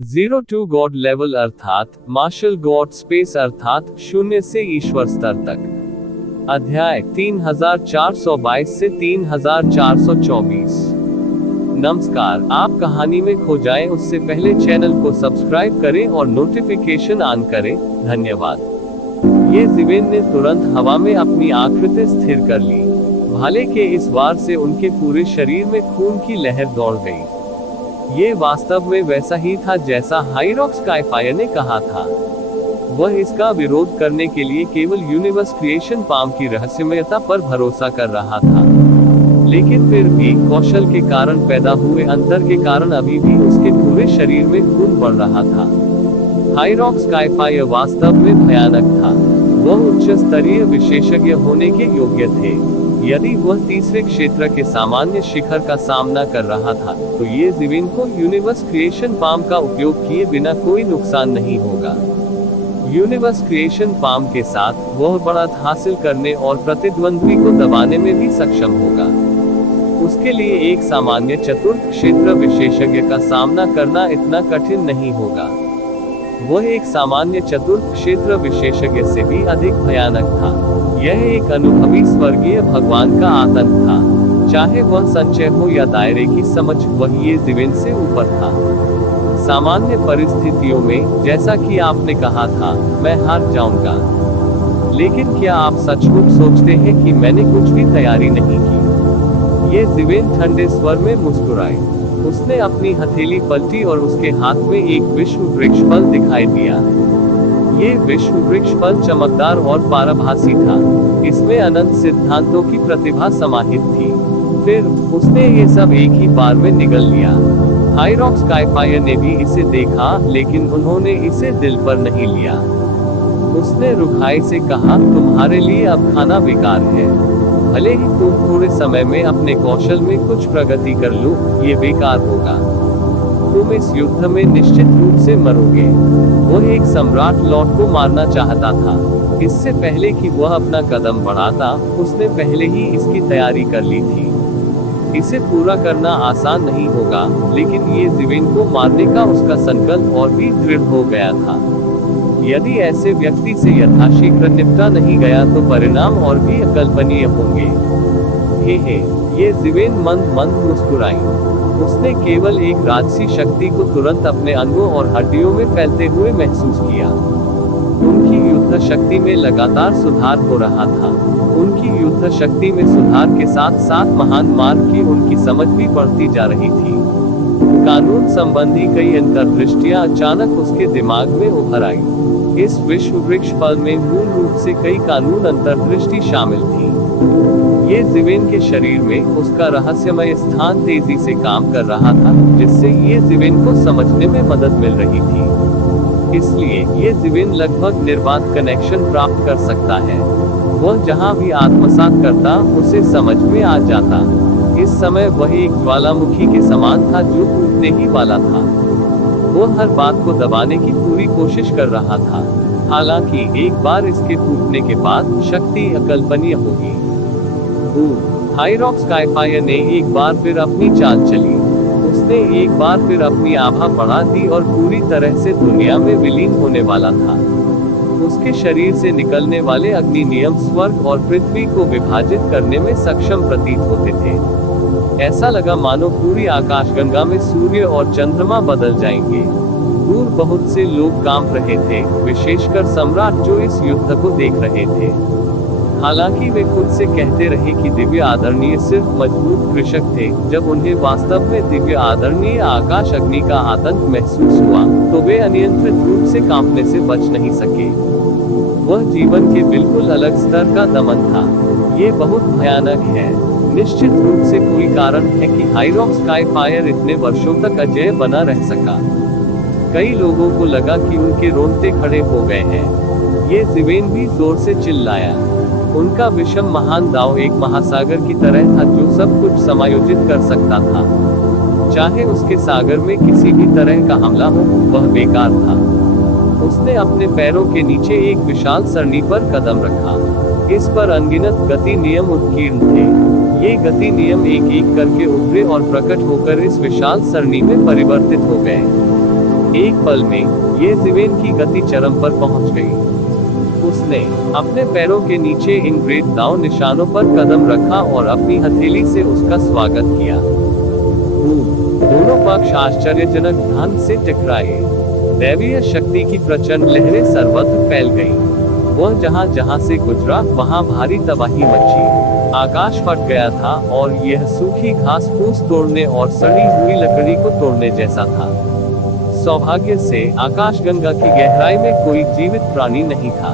Zero to God level अर्थात martial God space अर्थात शून्य से ईश्वर स्तर तक। अध्याय 3422 से 3424। नमस्कार, आप कहानी में खो जाएं उससे पहले चैनल को सब्सक्राइब करें और नोटिफिकेशन ऑन करें। धन्यवाद। ये जिवेन ने तुरंत हवा में अपनी आकृति स्थिर कर ली। भाले के इस वार से उनके पूरे शरीर में खून की लहर दौड़ गई। ये वास्तव में वैसा ही था जैसा हाइरॉक्स स्काईफायर ने कहा था। वह इसका विरोध करने के लिए केवल यूनिवर्स क्रिएशन पाम की रहस्यमयता पर भरोसा कर रहा था, लेकिन फिर भी कौशल के कारण पैदा हुए अंतर के कारण अभी भी उसके पूरे शरीर में खून बढ़ रहा था। हाइरॉक्स स्काईफायर वास्तव में भयानक था। वह उच्च स्तरीय विशेषज्ञ होने के योग्य थे। यदि वह तीसरे क्षेत्र के सामान्य शिखर का सामना कर रहा था, तो ये जिवेन को यूनिवर्स क्रिएशन पाम का उपयोग किए बिना कोई नुकसान नहीं होगा। यूनिवर्स क्रिएशन पाम के साथ वह बढ़त हासिल करने और प्रतिद्वंद्वी को दबाने में भी सक्षम होगा। उसके लिए एक सामान्य चतुर्थ क्षेत्र विशेषज्ञ का सामना करना इतना कठिन नहीं होगा। वह एक सामान्य चतुर्थ क्षेत्र विशेषज्ञ से भी अधिक भयानक था। यह एक अनुभवी स्वर्गीय भगवान का आतंक था। चाहे वह संचय हो या दायरे की समझ, वह ये जिवेन से ऊपर था। सामान्य परिस्थितियों में, जैसा कि आपने कहा था, मैं हार जाऊंगा। लेकिन क्या आप सचमुच सोचते हैं कि मैंने कुछ भी तैयारी नहीं की? ये जिवेन ठंडे स्वर में मुस्कुराए। उसने अपनी हथेली पलटी और उसके हाथ में एक विश्व वृक्ष फल दिखाई दिया। ये विश्व वृक्ष फल चमकदार और पारभासी था। इसमें अनंत सिद्धांतों की प्रतिभा समाहित थी। फिर उसने ये सब एक ही बार में निगल लिया। हाइरॉक्स स्काईफायर ने भी इसे देखा, लेकिन उन्होंने इसे दिल पर नहीं लिया। उसने रुखाई से कहा, तुम्हारे लिए अब खाना बेकार है। भले ही तुम थोड़े समय में अपने कौशल में कुछ प्रगति कर लो, ये बेकार होगा। तुम इस युद्ध में निश्चित रूप से मरोगे। वह एक सम्राट लॉर्ड को मारना चाहता था। इससे पहले कि वह अपना कदम बढ़ाता, उसने पहले ही इसकी तैयारी कर ली थी। इसे पूरा करना आसान नहीं होगा, लेकिन ये जिवेन को मारने का उसका संकल्प और भी दृढ़ हो गया था। यदि ऐसे व्यक्ति से यथाशीघ्र निपटा नहीं गया तो परिणाम और भी अकल्पनीय होंगे। हे, ये जिवेन मंद मंद मुस्कुराई। उसने केवल एक राजसी शक्ति को तुरंत अपने अंगों और हड्डियों में फैलते हुए महसूस किया। उनकी युद्ध शक्ति में लगातार सुधार हो रहा था। उनकी युद्ध शक्ति में सुधार के साथ साथ महान मार्ग की उनकी समझ भी बढ़ती जा रही थी। कानून संबंधी कई अंतर्दृष्टियां अचानक उसके दिमाग में उभर आई। इस विश्व वृक्ष फल में मूल रूप से कई कानून अंतर्दृष्टि शामिल थी। ये जिवेन के शरीर में उसका रहस्यमय स्थान तेजी से काम कर रहा था, जिससे ये जिवेन को समझने में मदद मिल रही थी। इसलिए ये जिवेन लगभग निर्बाध कनेक्शन प्राप्त कर सकता है। वह जहां भी आत्मसात करता, उसे समझ में आ जाता। इस समय वह एक ज्वालामुखी के समान था जो फूटने ही वाला था। वह हर बात को दबाने की पूरी कोशिश कर रहा था। हालांकि एक बार इसके फूटने के बाद शक्ति अकल्पनीय होगी। हाइरॉक्स स्काईफायर ने एक बार फिर अपनी चाल चली। उसने एक बार फिर अपनी आभा बढ़ा दी और पूरी तरह से दुनिया में विलीन होने वाला था। उसके शरीर से निकलने वाले अग्नि नियम स्वर्ग और पृथ्वी को विभाजित करने में सक्षम प्रतीत होते थे। ऐसा लगा मानो पूरी आकाशगंगा में सूर्य और चंद्रमा बदल जाएंगे। दूर बहुत से लोग कांप रहे थे, विशेषकर सम्राट जो इस युद्ध को देख रहे थे। हालांकि वे खुद से कहते रहे कि दिव्य आदरणीय सिर्फ मजबूत कृषक थे। जब उन्हें वास्तव में दिव्य आदरणीय आकाश अग्नि का आतंक महसूस हुआ, तो वे अनियंत्रित रूप से कांपने से बच नहीं सके। वह जीवन के बिल्कुल अलग स्तर का दमन था। ये बहुत भयानक है। निश्चित रूप से कोई कारण है कि हाइरॉक्स स्काईफायर इतने वर्षों तक अजेय बना रह सका। कई लोगों को लगा कि उनके रोंगटे खड़े हो गए हैं। ये जिवेन भी जोर से चिल्लाया। उनका विषम महान दाव एक महासागर की तरह था जो सब कुछ समायोजित कर सकता था। चाहे उसके सागर में किसी भी तरह का हमला हो, वह बेकार था। उसने अपने पैरों के नीचे एक विशाल सरणी पर कदम रखा। इस पर अनगिनत गति नियम उत्कीर्ण थे। ये गति नियम एक एक करके उभरे और प्रकट होकर इस विशाल सरणी में परिवर्तित हो गए। एक पल में ये जिवेन की गति चरम पर पहुंच गई। उसने अपने पैरों के नीचे इंग्रेड दांव निशानों पर कदम रखा और अपनी हथेली से उसका स्वागत किया। दोनों पक्ष आश्चर्यजनक ढंग से टकराए। दैवीय शक्ति की प्रचंड लहरें सर्वत्र फैल गईं। वह जहां जहां से गुजरा वहां भारी तबाही मची। आकाश फट गया था और यह सूखी घास फूस तोड़ने और सड़ी हुई लकड़ी को तोड़ने जैसा था। सौभाग्य से आकाशगंगा की गहराई में कोई जीवित प्राणी नहीं था,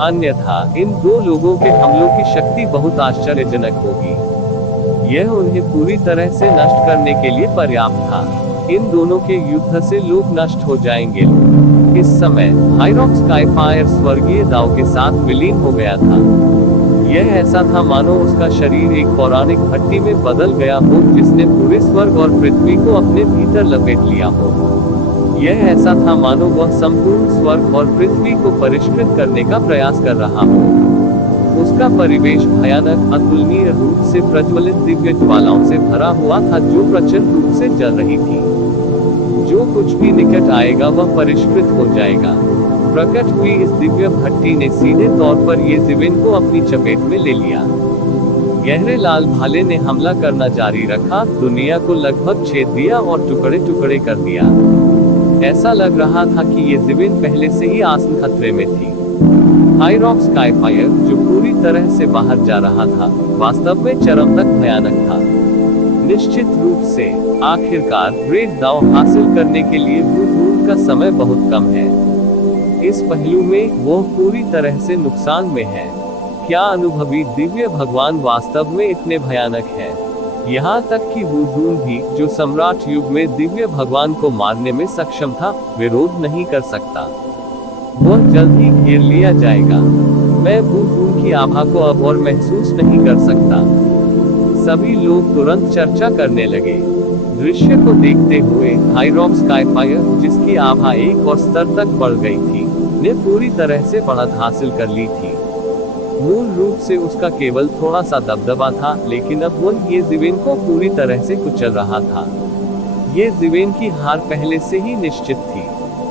अन्यथा इन दो लोगों के हमलों की शक्ति बहुत आश्चर्यजनक होगी। यह उन्हें पूरी तरह से नष्ट करने के लिए पर्याप्त था। इन दोनों के युद्ध से लोग नष्ट हो जाएंगे। इस समय हाइरॉक स्काईफायर स्वर्गीय दाव के साथ विलीन हो गया था। यह ऐसा था मानो उसका शरीर एक पौराणिक भट्टी में बदल गया हो जिसने पूरे स्वर्ग और पृथ्वी को अपने भीतर लपेट लिया हो। यह ऐसा था मानो वह संपूर्ण स्वर्ग और पृथ्वी को परिष्कृत करने का प्रयास कर रहा हो। उसका परिवेश भयानक अतुलनीय रूप से प्रज्वलित दिव्य ज्वालाओं से भरा हुआ था जो प्रचंड रूप से जल रही थी। जो कुछ भी निकट आएगा वह परिष्कृत हो जाएगा। प्रकट हुई इस दिव्य भट्टी ने सीधे तौर पर ये जिवेन को अपनी चपेट में ले लिया। गहरे लाल भाले ने हमला करना जारी रखा, दुनिया को लगभग छेद दिया और टुकड़े टुकड़े कर दिया। ऐसा लग रहा था कि ये जिवेन पहले से ही आसन खतरे में थी। हाइरॉक स्काईफायर, जो पूरी तरह से बाहर जा रहा था, वास्तव में चरम तक भयानक था। निश्चित रूप से आखिरकार ग्रेट दाव हासिल करने के लिए वुड का समय बहुत कम है। इस पहलू में वो पूरी तरह से नुकसान में है। क्या अनुभवी दिव्य भगवान वास्तव में इतने भयानक है? यहाँ तक कि वुडून भी, जो सम्राट युग में दिव्य भगवान को मारने में सक्षम था, विरोध नहीं कर सकता। वह जल्द ही घेर लिया जाएगा। मैं वुडून की आभा को अब और महसूस नहीं कर सकता। सभी लोग तुरंत चर्चा करने लगे। दृश्य को देखते हुए हाइरॉक स्काईफायर, जिसकी आभा एक और स्तर तक बढ़ गई थी, ने पूरी तरह से बढ़त हासिल कर ली थी। मूल रूप से उसका केवल थोड़ा सा दबदबा था, लेकिन अब वो ये जिवेन को पूरी तरह से कुचल रहा था। ये जिवेन की हार पहले से ही निश्चित थी,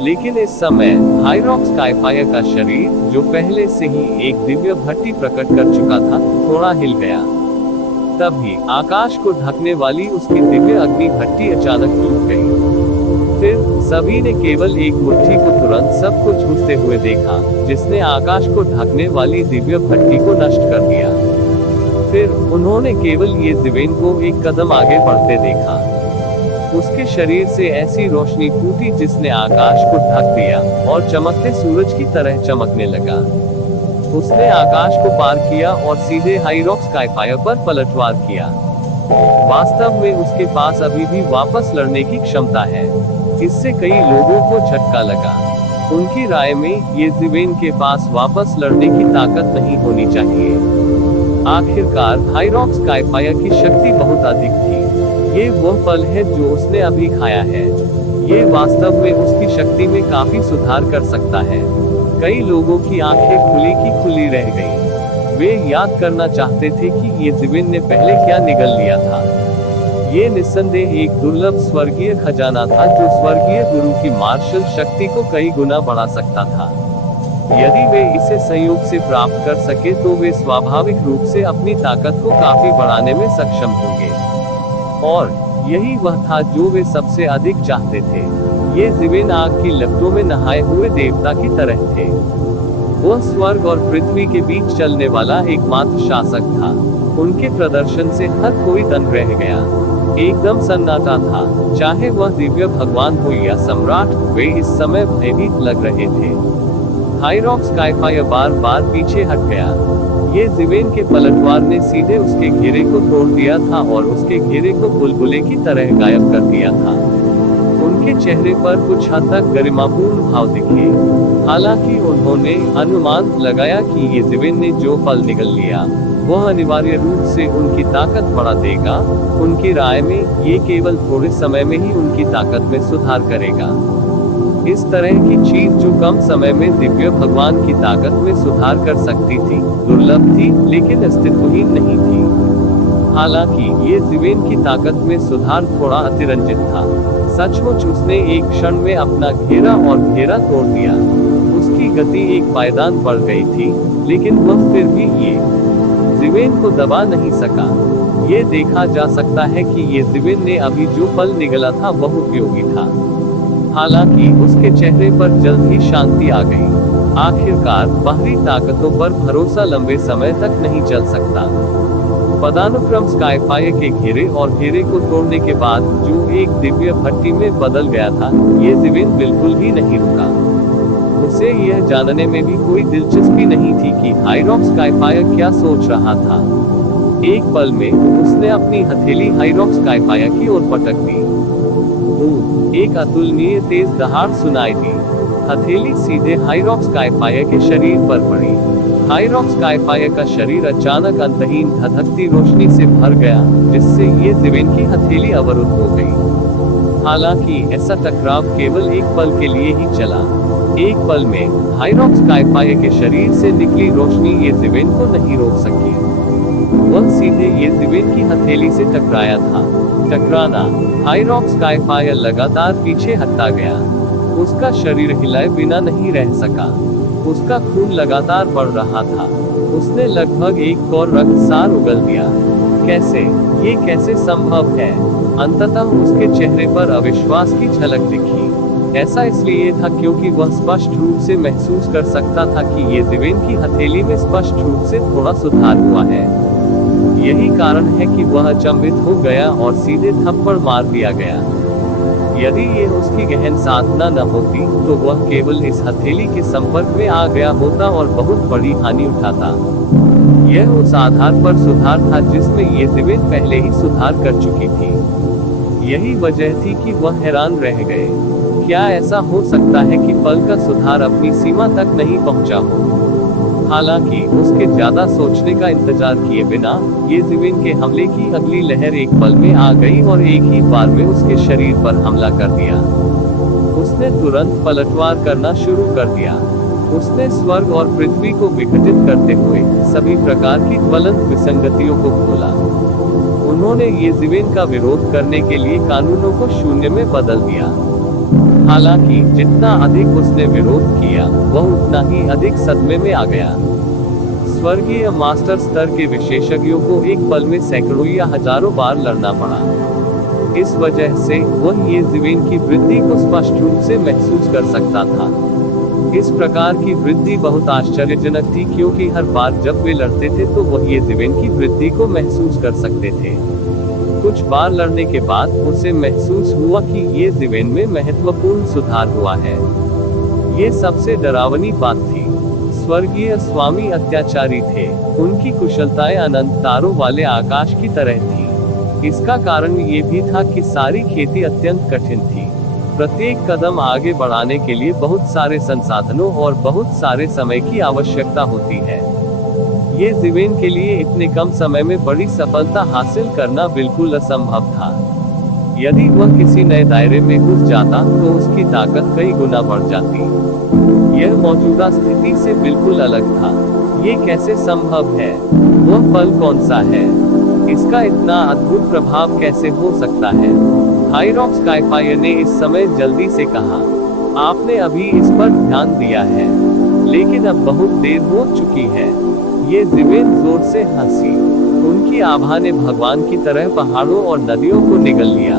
लेकिन इस समय हाइरॉक स्काईफायर का शरीर, जो पहले से ही एक दिव्य भट्टी प्रकट कर चुका था, थोड़ा हिल गया। तभी आकाश को ढकने वाली उसकी दिव्य अग्नि भट्टी अचानक टूट गई। फिर सभी ने केवल एक मुट्ठी को तुरंत सब कुछ झूठते हुए देखा, जिसने आकाश को ढकने वाली दिव्य भट्टी को नष्ट कर दिया। फिर उन्होंने केवल ये जिवेन को एक कदम आगे बढ़ते देखा। उसके शरीर से ऐसी रोशनी फूटी जिसने आकाश को ढक दिया और चमकते सूरज की तरह चमकने लगा। उसने आकाश को पार किया और सीधे हाइरॉक स्काईफायर पर पलटवार किया। वास्तव में उसके पास अभी भी वापस लड़ने की क्षमता है। इससे कई लोगों को झटका लगा। उनकी राय में ये जिवेन के पास वापस लड़ने की ताकत नहीं होनी चाहिए। आखिरकार हाइरॉक स्काईफायर की शक्ति बहुत अधिक थी। ये वो फल है जो उसने अभी खाया है। ये वास्तव में उसकी शक्ति में काफी सुधार कर सकता है। कई लोगों की आंखें खुली की खुली रह गईं। वे याद करना चाहते थे कि ये जिवेन ने पहले क्या निगल लिया था। ये निस्संदेह एक दुर्लभ स्वर्गीय खजाना था जो स्वर्गीय गुरु की मार्शल शक्ति को कई गुना बढ़ा सकता था। यदि वे इसे संयोग से प्राप्त कर सके तो वे स्वाभाविक रूप से अपनी ताकत को काफी बढ़ाने में सक्षम होंगे। और यही वह था जो वे सबसे अधिक चाहते थे। ये जिवेन आग की लपटों में नहाए हुए देवता की तरह थे। वह स्वर्ग और पृथ्वी के बीच चलने वाला एकमात्र शासक था। उनके प्रदर्शन से हर कोई दंग रह गया। एकदम सन्नाटा था। चाहे वह दिव्य भगवान हो या सम्राट, वे इस समय भयभीत लग रहे थे। हाइरॉक स्काईफायर बार बार पीछे हट गया। ये जिवेन के पलटवार ने सीधे उसके घेरे को तोड़ दिया था और उसके घेरे को बुलबुले की तरह गायब कर दिया था। उनके चेहरे पर कुछ हद तक गरिमापूर्ण भाव दिखे। हालांकि उन्होंने अनुमान लगाया कि ये जिवेन ने जो फल निगल लिया, वह अनिवार्य रूप से उनकी ताकत बढ़ा देगा। उनकी राय में ये केवल थोड़े समय में ही उनकी ताकत में सुधार करेगा। इस तरह की चीज जो कम समय में दिव्य भगवान की ताकत में सुधार कर सकती थी, दुर्लभ थी, लेकिन अस्तित्वहीन नहीं थी। हालांकि ये जिवेन की ताकत में सुधार थोड़ा अतिरंजित था। सचमुच उसने एक क्षण में अपना घेरा और घेरा तोड़ दिया। उसकी गति एक पायदान बढ़ गई थी, लेकिन वह फिर भी ये जिवेन को दबा नहीं सका। ये देखा जा सकता है कि ये जिवेन ने अभी जो फल निगला था वह उपयोगी था। हालांकि उसके चेहरे पर जल्द ही शांति आ गई। आखिरकार बाहरी ताकतों पर भरोसा लंबे समय तक नहीं चल सकता। पदानुक्रम स्काईफायर के घेरे और घेरे को तोड़ने के बाद जो एक दिव्य भट्टी में बदल गया था, ये जिवेन बिल्कुल भी नहीं रुका। उसे यह जानने में भी कोई दिलचस्पी नहीं थी कि हाइरॉक स्काईफायर क्या सोच रहा था। एक पल में उसने अपनी हथेली हाइरॉक स्काईफायर की ओर पटक दी। एक अतुलनीय तेज दहाड़ सुनाई दी। हथेली सीधे हाइरॉक स्काईफायर के शरीर पर पड़ी। हाइरॉक स्काईफायर का शरीर अचानक अंतहीन धधकती रोशनी से भर गया, जिससे ये जिवेन की हथेली अवरुद्ध हो गई। हालांकि ऐसा टकराव केवल एक पल के लिए ही चला। एक पल में हाइरॉक स्काईफायर के शरीर से निकली रोशनी ये जिवेन को नहीं रोक सकी। वह सीधे ये जिवेन की हथेली से टकराया था। टकराना, हाइरॉक स्काईफायर लगातार पीछे हटता गया। उसका शरीर हिलाए बिना नहीं रह सका। उसका खून लगातार बढ़ रहा था। उसने लगभग एक और रक्तसार उगल दिया। कैसे? ये कैसे संभव है? अंततः उसके चेहरे पर अविश्वास की झलक दिखी। ऐसा इसलिए था क्योंकि वह स्पष्ट रूप से महसूस कर सकता था कि ये जिवेन की हथेली में स्पष्ट रूप से थोड़ा सुधार हुआ है। यही कारण है कि वह अचंभित हो गया और सीधे थप्पड़ मार दिया गया। यदि ये उसकी गहन साधना न होती, तो वह केवल इस हथेली के संपर्क में आ गया होता और बहुत बड़ी हानि उठाता। यह उस आधार पर सुधार था जिसमें ये जिवेन पहले ही सुधार कर चुकी थी। यही वजह थी कि वह हैरान रह गए। क्या ऐसा हो सकता है कि फल का सुधार अपनी सीमा तक नहीं पहुंचा हो? हालांकि उसके ज्यादा सोचने का इंतजार किए बिना ये जिवेन के हमले की अगली लहर एक पल में आ गई और एक ही बार में उसके शरीर पर हमला कर दिया। उसने तुरंत पलटवार करना शुरू कर दिया। उसने स्वर्ग और पृथ्वी को विघटित करते हुए सभी प्रकार की ज्वलंत विसंगतियों को खोला। उन्होंने ये जिवेन का विरोध करने के लिए कानूनों को शून्य में बदल दिया। हालांकि जितना अधिक उसने विरोध किया, वह उतना ही अधिक सदमे में आ गया। स्वर्गीय मास्टर स्तर के विशेषज्ञों को एक पल में सैकड़ों या हजारों बार लड़ना पड़ा। इस वजह से वह ये जिवेन की वृद्धि को स्पष्ट रूप से महसूस कर सकता था। इस प्रकार की वृद्धि बहुत आश्चर्यजनक थी, क्योंकि हर बार जब वे लड़ते थे तो वह ये जिवेन की वृद्धि को महसूस कर सकते थे। कुछ बार लड़ने के बाद उसे महसूस हुआ कि ये जिवेन में महत्वपूर्ण सुधार हुआ है। ये सबसे डरावनी बात थी। स्वर्गीय स्वामी अत्याचारी थे। उनकी कुशलताएं अनंत तारों वाले आकाश की तरह थी। इसका कारण ये भी था कि सारी खेती अत्यंत कठिन थी। प्रत्येक कदम आगे बढ़ाने के लिए बहुत सारे संसाधनों और बहुत सारे समय की आवश्यकता होती है। ये जिवेन के लिए इतने कम समय में बड़ी सफलता हासिल करना बिल्कुल असंभव था। यदि वह किसी नए दायरे में घुस जाता तो उसकी ताकत कई गुना बढ़ जाती। यह मौजूदा स्थिति से बिल्कुल अलग था। ये कैसे संभव है? वह फल कौन सा है? इसका इतना अद्भुत प्रभाव कैसे हो सकता है? हाइरॉक स्काईफायर ने इस समय जल्दी से कहा। आपने अभी इस पर ध्यान दिया है, लेकिन अब बहुत देर हो चुकी है। ये जिवेन जोर से हंसी। उनकी आभा ने भगवान की तरह पहाड़ों और नदियों को निगल लिया।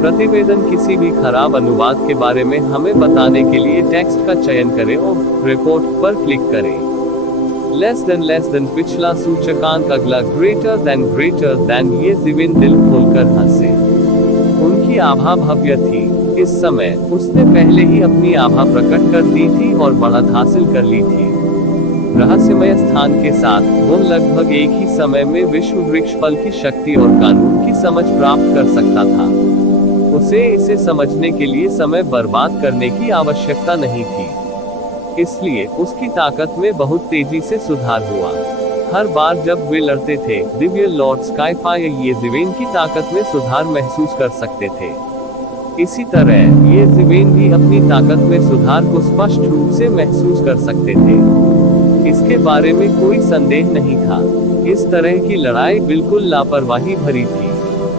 प्रतिवेदन किसी भी खराब अनुवाद के बारे में हमें बताने के लिए टेक्स्ट का चयन करें और रिपोर्ट पर क्लिक करें। लेस देन पिछला सूचकांक अगला ग्रेटर देन ये जिवेन दिल खोलकर हंसे। उनकी आभा भव्य थी। इस समय उसने पहले ही अपनी आभा प्रकट कर दी थी और बढ़त हासिल कर ली थी। रहस्यमय स्थान के साथ वो लगभग एक ही समय में विश्व वृक्ष फल की शक्ति और कानून की समझ प्राप्त कर सकता था। उसे इसे समझने के लिए समय बर्बाद करने की आवश्यकता नहीं थी। इसलिए उसकी ताकत में बहुत तेजी से सुधार हुआ। हर बार जब वे लड़ते थे, दिव्य लॉर्ड स्काईफायर ये जिवेन की ताकत में सुधार महसूस कर सकते थे। इसी तरह ये जिवेन भी अपनी ताकत में सुधार को स्पष्ट रूप से महसूस कर सकते थे। इसके बारे में कोई संदेह नहीं था। इस तरह की लड़ाई बिल्कुल लापरवाही भरी थी।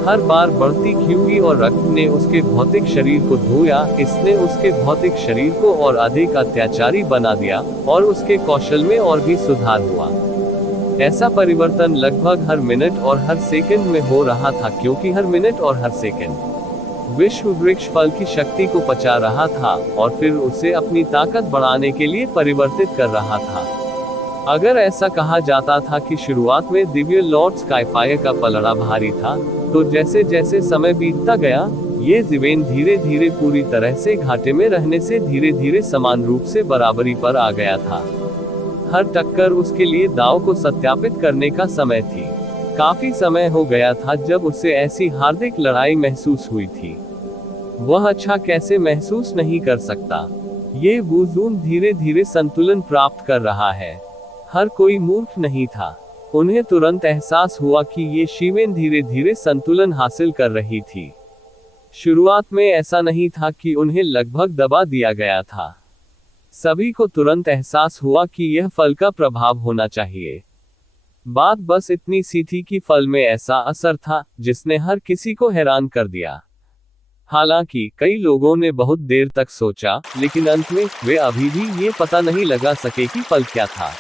हर बार बढ़ती क्यूई और रक्त ने उसके भौतिक शरीर को धोया, इसने उसके भौतिक शरीर को और अधिक अत्याचारी बना दिया, और उसके कौशल में और भी सुधार हुआ। ऐसा परिवर्तन लगभग हर मिनट और हर सेकंड में हो रहा था, क्योंकि हर मिनट और हर सेकंड विश्व वृक्ष फल की शक्ति को पचा रहा था, और फिर उसे अपनी ताकत बढ़ाने के लिए परिवर्तित कर रहा था। अगर ऐसा कहा जाता था कि शुरुआत में दिव्य लॉर्ड स्काईफायर का पलड़ा भारी था, तो जैसे जैसे समय बीतता गया, ये जीवेन धीरे धीरे पूरी तरह से घाटे में रहने से धीरे धीरे समान रूप से बराबरी पर आ गया था। हर टक्कर उसके लिए दांव को सत्यापित करने का समय थी। काफी समय हो गया था जब उसे ऐसी हार्दिक लड़ाई महसूस हुई थी। वह अच्छा कैसे महसूस नहीं कर सकता। ये वुजून धीरे धीरे संतुलन प्राप्त कर रहा है। हर कोई मूर्ख नहीं था। उन्हें तुरंत एहसास हुआ कि ये शिवेन धीरे धीरे संतुलन हासिल कर रही थी। शुरुआत में ऐसा नहीं था कि उन्हें लगभग दबा दिया गया था। सभी को तुरंत एहसास हुआ कि यह फल का प्रभाव होना चाहिए। बात बस इतनी सी थी कि फल में ऐसा असर था जिसने हर किसी को हैरान कर दिया। हालांकि कई लोगों ने बहुत देर तक सोचा, लेकिन अंत में वे अभी भी ये पता नहीं लगा सके कि फल क्या था।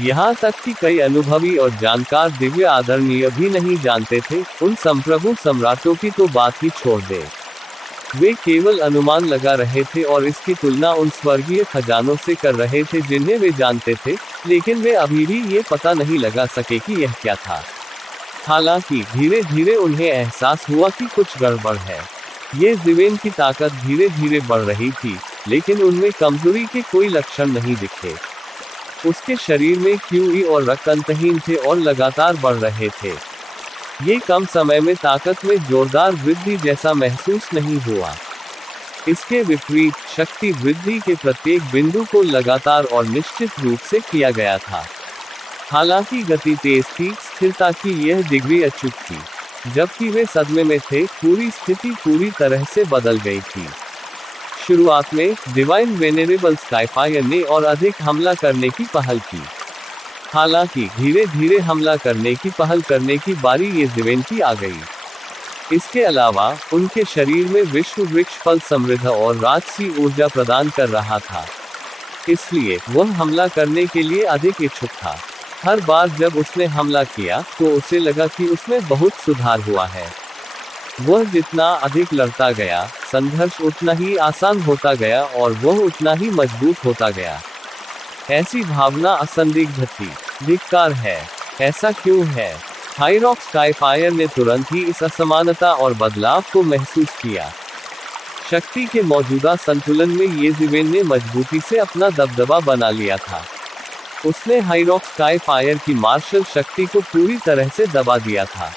यहाँ तक कि कई अनुभवी और जानकार दिव्य आदरणीय भी नहीं जानते थे। उन संप्रभु सम्राटों की तो बात ही छोड़ दे। वे केवल अनुमान लगा रहे थे और इसकी तुलना उन स्वर्गीय खजानों से कर रहे थे जिन्हें वे जानते थे, लेकिन वे अभी भी ये पता नहीं लगा सके कि यह क्या था। हालांकि धीरे धीरे उन्हें एहसास हुआ कि कुछ गड़बड़ है। ये जीवेन की ताकत धीरे धीरे बढ़ रही थी, लेकिन उनमें कमजोरी के कोई लक्षण नहीं दिखे। उसके शरीर में क्यूई और रक्त अंतहीन थे और लगातार बढ़ रहे थे। ये कम समय में ताकत में जोरदार वृद्धि जैसा महसूस नहीं हुआ। इसके विपरीत शक्ति वृद्धि के प्रत्येक बिंदु को लगातार और निश्चित रूप से किया गया था। हालांकि गति तेज थी, स्थिरता की यह डिग्री अचूक थी। जबकि वे सदमे में थे, पूरी स्थिति पूरी तरह से बदल गई थी। शुरुआत में डिवाइन वेनेरेबल स्काईफायर ने और अधिक हमला करने की पहल की। हालांकि धीरे धीरे हमला करने की पहल करने की बारी ये जीवेन की आ गई। इसके अलावा उनके शरीर में विश्व वृक्ष फल समृद्ध और राजसी ऊर्जा प्रदान कर रहा था, इसलिए वह हमला करने के लिए अधिक इच्छुक था। हर बार जब उसने हमला किया तो उसे लगा कि उसमें बहुत सुधार हुआ है। वह जितना अधिक लड़ता गया, संघर्ष उतना ही आसान होता गया और वह उतना ही मजबूत होता गया। ऐसी भावना असंदिग्ध थी। धिक्कार है, ऐसा क्यों है? हाईरॉक स्काईफायर ने तुरंत ही इस असमानता और बदलाव को महसूस किया। शक्ति के मौजूदा संतुलन में ये जीवेन ने मजबूती से अपना दबदबा बना लिया था। उसने हाईरॉक स्काईफायर की मार्शल शक्ति को पूरी तरह से दबा दिया था।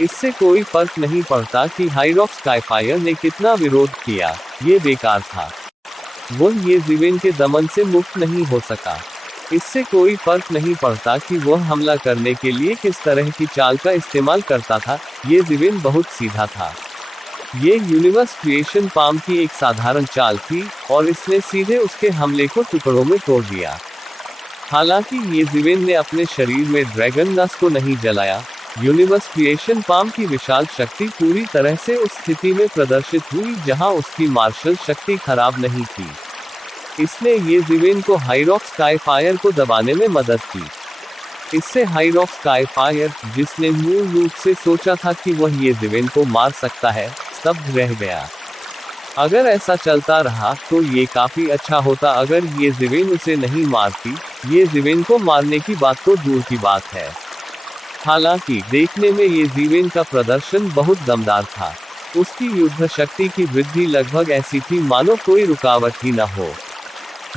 इससे कोई फर्क नहीं पड़ता कि हाईरॉक स्काईफायर ने कितना विरोध किया, ये बेकार था। वह ये जीवेन के दमन से मुक्त नहीं हो सका। इससे कोई फर्क नहीं पड़ता कि वह हमला करने के लिए किस तरह की चाल का इस्तेमाल करता था, ये जीवेन बहुत सीधा था। ये यूनिवर्स क्रिएशन पाम की एक साधारण चाल थी और इसने सीधे उसके हमले को टुकड़ों में तोड़ दिया। हालांकि ये जीवेन ने अपने शरीर में ड्रैगन नस को नहीं जलाया। यूनिवर्स क्रिएशन पाम की विशाल शक्ति पूरी तरह से उस स्थिति में प्रदर्शित हुई जहां उसकी मार्शल शक्ति खराब नहीं थी। इसने ये जीवेन को हाईरॉक स्काईफायर को दबाने में मदद की। इससे हाईरॉक स्काईफायर, जिसने मूल रूप से सोचा था कि वह ये जीवेन को मार सकता है, स्तब्ध रह गया। अगर ऐसा चलता रहा तो ये काफी अच्छा होता। अगर ये जीवेन उसे नहीं मारती, ये जीवेन को मारने की बात तो दूर की बात है। हालांकि देखने में ये जीवेन का प्रदर्शन बहुत दमदार था। उसकी युद्ध शक्ति की वृद्धि लगभग ऐसी थी मानो कोई रुकावट ही न हो।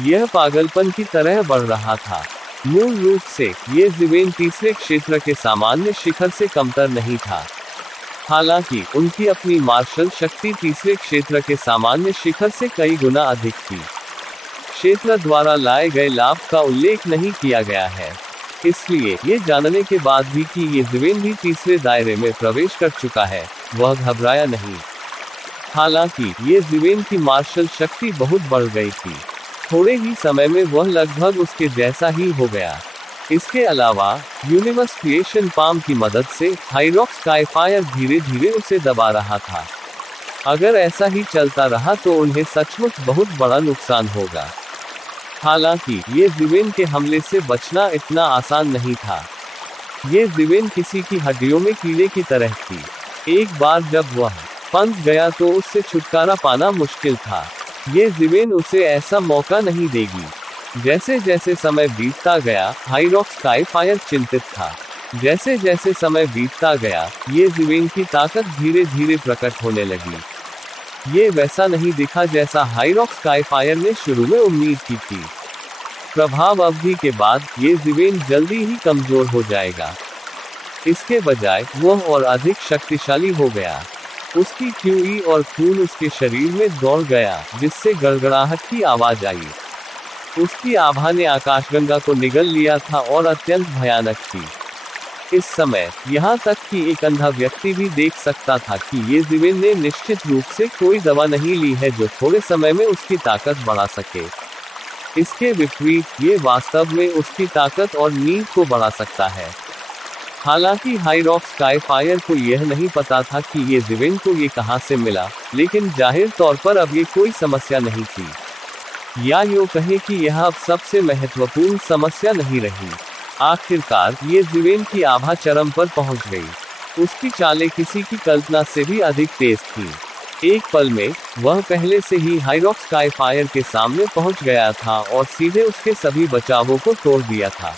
यह पागलपन की तरह बढ़ रहा था। मूल रूप से ये जीवेन तीसरे क्षेत्र के सामान्य शिखर से कमतर नहीं था। हालांकि उनकी अपनी मार्शल शक्ति तीसरे क्षेत्र के सामान्य शिखर से कई गुना अधिक थी। क्षेत्र द्वारा लाए गए लाभ का उल्लेख नहीं किया गया है, इसलिए ये जानने के बाद भी कि ये जीवेन भी तीसरे दायरे में प्रवेश कर चुका है, वह घबराया नहीं। हालांकि ये जीवेन की मार्शल शक्ति बहुत बढ़ गई थी। थोड़े ही समय में वह लगभग उसके जैसा ही हो गया। इसके अलावा यूनिवर्स क्रिएशन पाम की मदद से हाइरॉक्स स्काईफायर धीरे धीरे उसे दबा रहा था। अगर ऐसा ही चलता रहा तो उन्हें सचमुच बहुत बड़ा नुकसान होगा। हालांकि ये ज़िवेन के हमले से बचना इतना आसान नहीं था। ये ज़िवेन किसी की हड्डियों में कीड़े की तरह थी। एक बार जब वह फंस गया तो उससे छुटकारा पाना मुश्किल था। ये ज़िवेन उसे ऐसा मौका नहीं देगी। जैसे जैसे समय बीतता गया, हाइरॉक्स स्काईफायर चिंतित था। जैसे जैसे समय बीतता गया, ये ज़िवेन की ताकत धीरे धीरे प्रकट होने लगी। ये वैसा नहीं दिखा जैसा हाइरॉक्स स्काईफायर ने शुरू में उम्मीद की थी। प्रभाव अवधि के बाद ये ज़िवेन जल्दी ही कमजोर हो जाएगा। इसके बजाय वह और अधिक शक्तिशाली हो गया। उसकी क्यूई और खून उसके शरीर में दौड़ गया, जिससे गड़गड़ाहट की आवाज आई। उसकी आभा ने आकाशगंगा को निगल लिया था और अत्यंत भयानक थी। इस समय यहाँ तक कि एक अंधा व्यक्ति भी देख सकता था कि ये ज़िवेन ने निश्चित रूप से कोई दवा नहीं ली है जो थोड़े समय में उसकी ताकत बढ़ा सके। इसके विपरीत, ये वास्तव में उसकी ताकत और नींद को बढ़ा सकता है। हालांकि हाइरॉक्स स्काईफायर को यह नहीं पता था कि ये ज़िवेन को ये कहां से मिला, लेकिन जाहिर तौर पर अब ये कोई समस्या नहीं थी। या यूं कहें कि यह अब सबसे महत्वपूर्ण समस्या नहीं रही। आखिरकार ये ज़िवेन की आभा चरम पर पहुंच गई। उसकी चालें किसी की कल्पना से भी अधिक तेज थी। एक पल में वह पहले से ही हाइरॉक्स स्काईफायर के सामने पहुंच गया था और सीधे उसके सभी बचावों को तोड़ दिया था।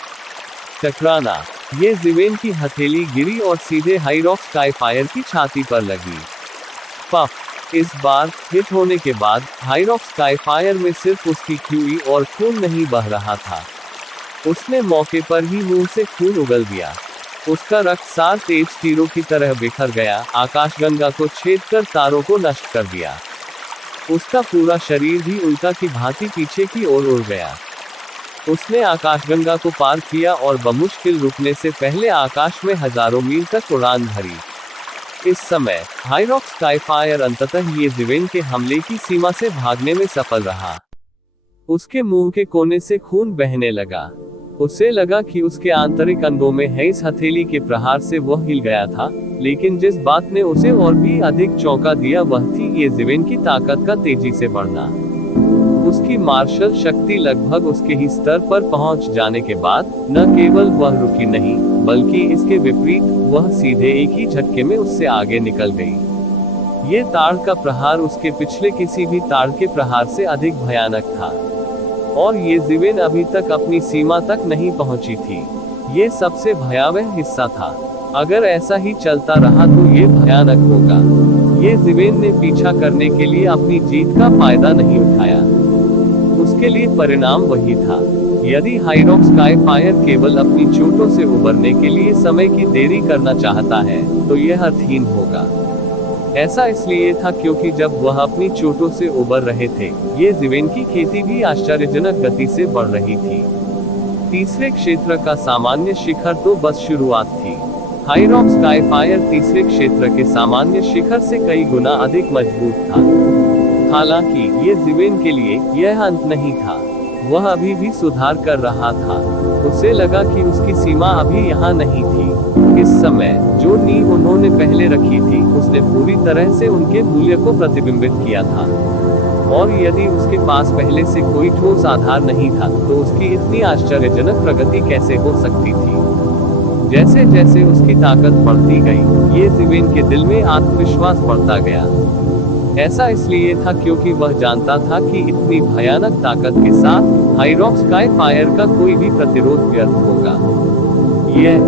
टकराना। ये ज़िवेन की हथेली गिरी और सीधे हाइरॉक्स स्काईफायर की छाती पर लगी। पफ। इस बार हिट होने के बाद हाइरॉक्स स्काईफायर में सिर्फ उसकी क्यूई और खून नहीं बह रहा था। उसने मौके पर ही मुंह से खून उगल दिया। उसका रक्तसार तेज तीरों की तरह बिखर गया, आकाशगंगा को छेदकर तारों को नष्ट कर दिया। उसका पूरा शरीर भी उल्टा की भांति पीछे की ओर उड़ गया। उसने आकाशगंगा को पार किया और बमुश्किल रुकने से पहले आकाश में हजारों मील तक उड़ान भरी। इस समय हाइरॉक्स स्काईफायर अंततः ये ज़िवेन के हमले की सीमा से भागने में सफल रहा। उसके मुंह के कोने से खून बहने लगा। उसे लगा कि उसके आंतरिक अंगों में है इस हथेली के प्रहार से वह हिल गया था, लेकिन जिस बात ने उसे और भी अधिक चौंका दिया वह थी ये ज़िवेन की ताकत का तेजी से बढ़ना। उसकी मार्शल शक्ति लगभग उसके ही स्तर पर पहुंच जाने के बाद न केवल वह रुकी नहीं, बल्कि इसके विपरीत वह सीधे एक ही झटके में उससे आगे निकल गई। ये ताड़ का प्रहार उसके पिछले किसी भी ताड़ के प्रहार से अधिक भयानक था। और ये ज़िवेन अभी तक अपनी सीमा तक नहीं पहुंची थी। ये सबसे भयावह हिस्सा था। अगर ऐसा ही चलता रहा तो ये भयानक होगा। ये ज़िवेन ने पीछा करने के लिए अपनी जीत का फायदा नहीं उठाया। उसके लिए परिणाम वही था। यदि हाइरॉक्स स्काईफायर केवल अपनी चोटों से उबरने के लिए समय की देरी करना चाहता है, तो यह अर्थहीन होगा। ऐसा इसलिए था क्योंकि जब वह अपनी चोटों से उबर रहे थे, ये ज़िवेन की खेती भी आश्चर्यजनक गति से बढ़ रही थी। तीसरे क्षेत्र का सामान्य शिखर तो बस शुरुआत थी। हाइरॉक्स स्काईफायर तीसरे क्षेत्र के सामान्य शिखर से कई गुना अधिक मजबूत था। हालांकि ये ज़िवेन के लिए यह अंत नहीं था। वह अभी भी सुधार कर रहा था। उसे लगा कि उसकी सीमा अभी यहाँ नहीं थी। इस समय जो नींव उन्होंने पहले रखी थी, उसने पूरी तरह से उनके मूल्य को प्रतिबिंबित किया था। और यदि उसके पास पहले से कोई ठोस आधार नहीं था, तो उसकी इतनी आश्चर्यजनक प्रगति कैसे हो सकती थी। जैसे जैसे उसकी ताकत बढ़ती गई, ये ज़िवेन के दिल में आत्मविश्वास बढ़ता गया। ऐसा इसलिए था क्योंकि वह जानता था कि इतनी भयानक ताकत के साथ हाइरॉक्स स्काईफायर का कोई भी प्रतिरोध व्यर्थ होगा। यह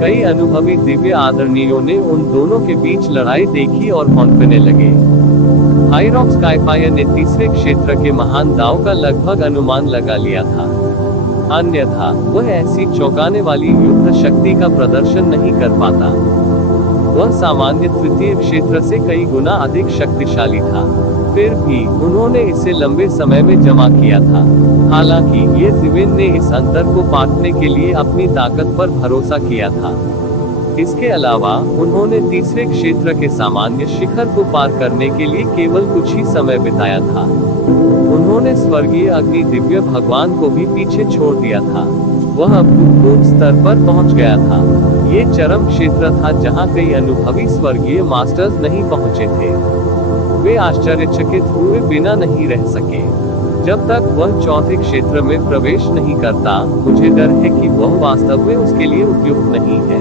कई अनुभवी दिव्य आदरणीयों ने उन दोनों के बीच लड़ाई देखी और कौंधने लगे। हाइरॉक्स स्काईफायर ने तीसरे क्षेत्र के महान दाव का लगभग अनुमान लगा लिया था। अन्यथा वह ऐसी चौंकाने वाली युद्ध शक्ति का प्रदर्शन नहीं कर पाता। वह सामान्य तृतीय क्षेत्र से कई गुना अधिक शक्तिशाली था। फिर भी उन्होंने इसे लंबे समय में जमा किया था। हालांकि ये ज़िवेन ने इस अंतर को पाटने के लिए अपनी ताकत पर भरोसा किया था। इसके अलावा उन्होंने तीसरे क्षेत्र के सामान्य शिखर को पार करने के लिए केवल कुछ ही समय बिताया था। उन्होंने स्वर्गीय अग्नि दिव्य भगवान को भी पीछे छोड़ दिया था। वह अभूतपूर्व स्तर पर पहुंच गया था। ये चरम क्षेत्र था जहां कई अनुभवी स्वर्गीय मास्टर्स नहीं पहुंचे थे। वे आश्चर्यचकित हुए बिना नहीं रह सके। जब तक वह चौथे क्षेत्र में प्रवेश नहीं करता, मुझे डर है कि वह वास्तव में उसके लिए उपयुक्त नहीं है।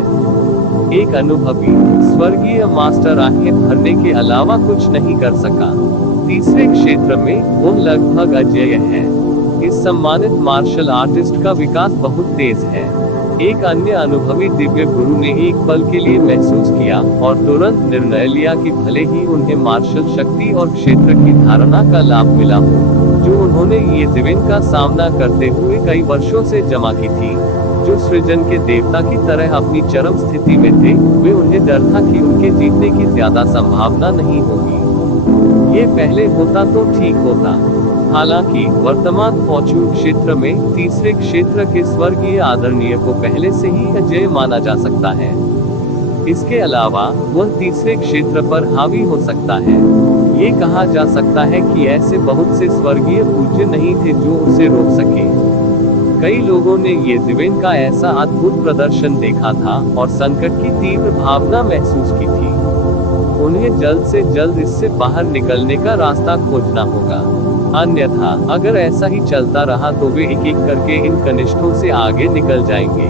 एक अनुभवी स्वर्गीय मास्टर आंखें भरने के अलावा कुछ नहीं कर सका। तीसरे क्षेत्र में वह लगभग अजेय है। इस सम्मानित मार्शल आर्टिस्ट का विकास बहुत तेज है। एक अन्य अनुभवी दिव्य गुरु ने एक पल के लिए महसूस किया और तुरंत निर्णय लिया कि भले ही उन्हें मार्शल शक्ति और क्षेत्र की धारणा का लाभ मिला हो, जो उन्होंने ये दिव्यन का सामना करते हुए कई वर्षों से जमा की थी, जो सृजन के देवता की तरह अपनी चरम स्थिति में थे, वे उन्हें डर था कि उनके जीतने की ज्यादा संभावना नहीं होगी। ये पहले होता तो ठीक होता। हालांकि वर्तमान फॉर्चून क्षेत्र में तीसरे क्षेत्र के स्वर्गीय आदरणीय को पहले से ही अजेय माना जा सकता है। इसके अलावा वह तीसरे क्षेत्र पर हावी हो सकता है। ये कहा जा सकता है कि ऐसे बहुत से स्वर्गीय पूज्य नहीं थे जो उसे रोक सके। कई लोगों ने ये दिव्यन का ऐसा अद्भुत प्रदर्शन देखा था और संकट की तीव्र भावना महसूस की थी। उन्हें जल्द से जल्द इससे बाहर निकलने का रास्ता खोजना होगा, अन्यथा अगर ऐसा ही चलता रहा तो वे एक एक करके इन कनिष्ठों से आगे निकल जाएंगे।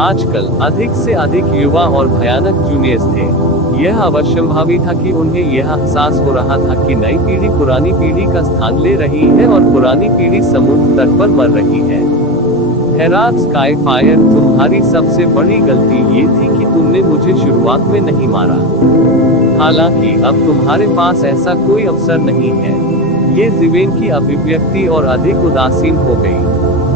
आजकल अधिक से अधिक युवा और भयानक जूनियर्स थे। यह अवश्यंभावी था कि उन्हें यह एहसास हो रहा था कि नई पीढ़ी पुरानी पीढ़ी का स्थान ले रही है और पुरानी पीढ़ी समुद्र तट पर मर रही है। हेरात स्काईफायर, तुम्हारी सबसे बड़ी गलती ये थी कि तुमने मुझे शुरुआत में नहीं मारा। हालांकि अब तुम्हारे पास ऐसा कोई अवसर नहीं है। ये दिव्यन की अभिव्यक्ति और अधिक उदासीन हो गई।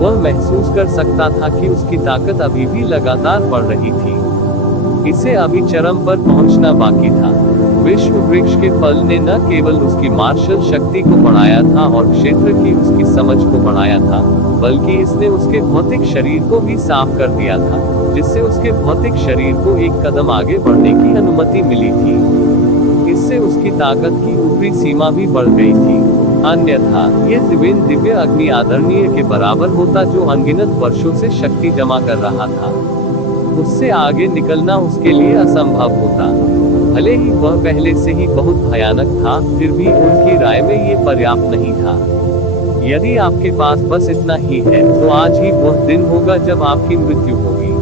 वह महसूस कर सकता था कि उसकी ताकत अभी भी लगातार बढ़ रही थी। इसे अभी चरम पर पहुंचना बाकी था। विश्व वृक्ष के फल ने न केवल उसकी मार्शल शक्ति को बढ़ाया था और क्षेत्र की उसकी समझ को बढ़ाया था, बल्कि इसने उसके भौतिक शरीर को भी साफ कर दिया था, जिससे उसके भौतिक शरीर को एक कदम आगे बढ़ने की अनुमति मिली थी। इससे उसकी ताकत की ऊपरी सीमा भी बढ़ गई थी। अन्यथा यह दिव्यन दिव्य अग्नि आदरणीय के बराबर होता, जो अनगिनत वर्षों से शक्ति जमा कर रहा था। उससे आगे निकलना उसके लिए असंभव होता। भले ही वह पहले से ही बहुत भयानक था, फिर भी उनकी राय में ये पर्याप्त नहीं था। यदि आपके पास बस इतना ही है, तो आज ही वह दिन होगा जब आपकी मृत्यु होगी।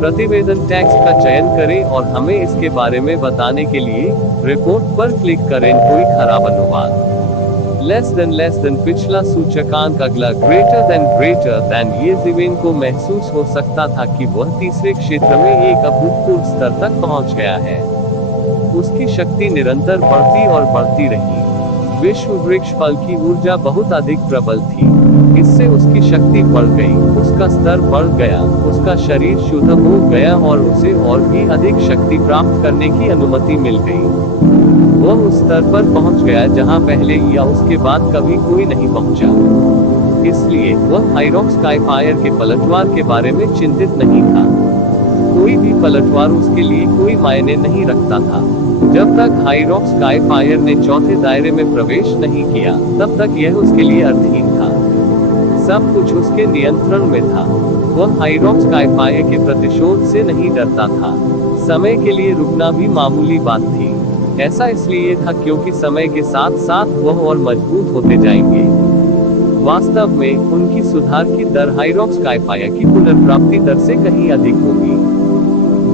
प्रतिवेदन टेक्स्ट का चयन करें और हमें इसके बारे में बताने के लिए रिपोर्ट पर क्लिक करें। कोई खराब अनुवाद। लेस देन पिछला सूचकांक अगला ग्रेटर देन ये दिव्यन को महसूस हो सकता था कि वह तीसरे क्षेत्र में एक अभूतपूर्व स्तर तक पहुंच गया है। उसकी शक्ति निरंतर बढ़ती और बढ़ती रही। विश्व वृक्ष फल की ऊर्जा बहुत अधिक प्रबल थी। इससे उसकी शक्ति बढ़ गई, उसका स्तर बढ़ गया, उसका शरीर शुद्ध हो गया और उसे और भी अधिक शक्ति प्राप्त करने की अनुमति मिल गई। वह उस स्तर पर पहुंच गया जहां पहले या उसके बाद कभी कोई नहीं पहुंचा। इसलिए वह हाइरॉक स्काईफायर के पलटवार के बारे में चिंतित नहीं था। कोई भी पलटवार उसके लिए कोई मायने नहीं रखता था। जब तक हाइरॉक स्काईफायर ने चौथे दायरे में प्रवेश नहीं किया, तब तक यह उसके लिए अर्थहीन था। सब कुछ उसके नियंत्रण में था। वह हाइरॉक स्काईफायर के प्रतिशोध से नहीं डरता था। समय के लिए रुकना भी मामूली बात थी। ऐसा इसलिए था क्योंकि समय के साथ साथ वह और मजबूत होते जाएंगे। वास्तव में उनकी सुधार की दर हाइरॉक स्काईफायर की पुनर्प्राप्ति दर से कहीं अधिक होगी।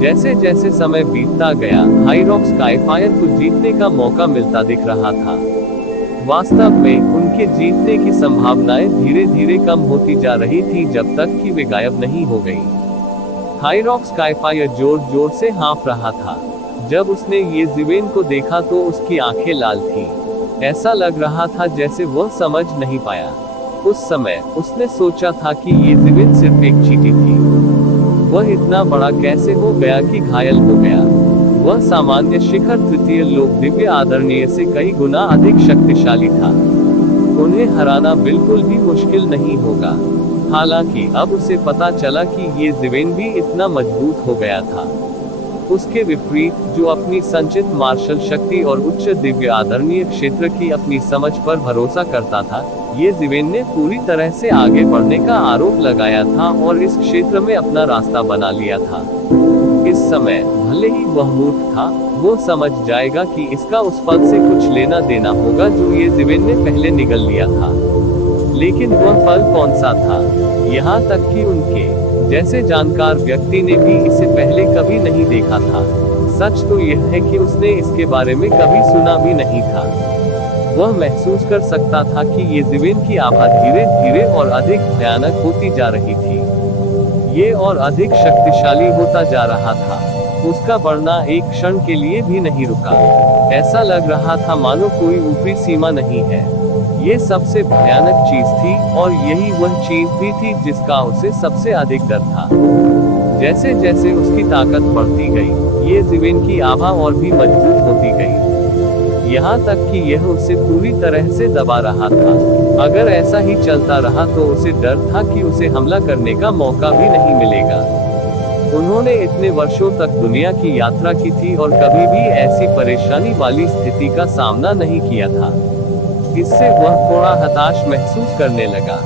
जैसे जैसे समय बीतता गया, हाइरॉक स्काईफायर को जीतने का मौका मिलता दिख रहा था। वास्तव में उनके जीतने की संभावनाएं धीरे धीरे कम होती जा रही थी, जब तक कि वे गायब नहीं हो गई। हाइरॉक स्काईफायर जोर जोर से हाँफ रहा था। जब उसने ये दिव्यन को देखा तो उसकी आंखें लाल थीं। ऐसा लग रहा था जैसे वह समझ नहीं पाया। उस समय उसने सोचा था कि ये दिव्यन सिर्फ एक चींटी थी। वह इतना बड़ा कैसे हो गया कि घायल हो गया। वह सामान्य शिखर तृतीय लोक दिव्य आदरणीय से कई गुना अधिक शक्तिशाली था। उन्हें हराना बिल्कुल भी मुश्किल नहीं होगा। हालांकि अब उसे पता चला कि ये दिव्यन भी इतना मजबूत हो गया था। उसके विपरीत, जो अपनी संचित मार्शल शक्ति और उच्च दिव्य आदरणीय क्षेत्र की अपनी समझ पर भरोसा करता था, ये जिवेन ने पूरी तरह से आगे बढ़ने का आरोप लगाया था और इस क्षेत्र में अपना रास्ता बना लिया था। इस समय, भले ही वह मूर्ख था, वो समझ जाएगा कि इसका उस फल से कुछ लेना देना होगा जो ये जिवेन ने पहले निगल लिया था। लेकिन वह फल कौन सा था? यहाँ तक कि उनके जैसे जानकार व्यक्ति ने भी इसे पहले कभी नहीं देखा था। सच तो यह है कि उसने इसके बारे में कभी सुना भी नहीं था। वह महसूस कर सकता था कि ये जिवेन की आभा धीरे धीरे और अधिक भयानक होती जा रही थी। ये और अधिक शक्तिशाली होता जा रहा था। उसका बढ़ना एक क्षण के लिए भी नहीं रुका। ऐसा लग रहा था मानो कोई ऊपरी सीमा नहीं है। ये सबसे भयानक चीज थी, और यही वह चीज भी थी जिसका उसे सबसे अधिक डर था। जैसे जैसे उसकी ताकत बढ़ती गई, ये जिवेन की आभा और भी मजबूत होती गई, यहाँ तक कि यह उसे पूरी तरह से दबा रहा था। अगर ऐसा ही चलता रहा तो उसे डर था कि उसे हमला करने का मौका भी नहीं मिलेगा। उन्होंने इतने वर्षों तक दुनिया की यात्रा की थी और कभी भी ऐसी परेशानी वाली स्थिति का सामना नहीं किया था। इससे वह थोड़ा हताश महसूस करने लगा।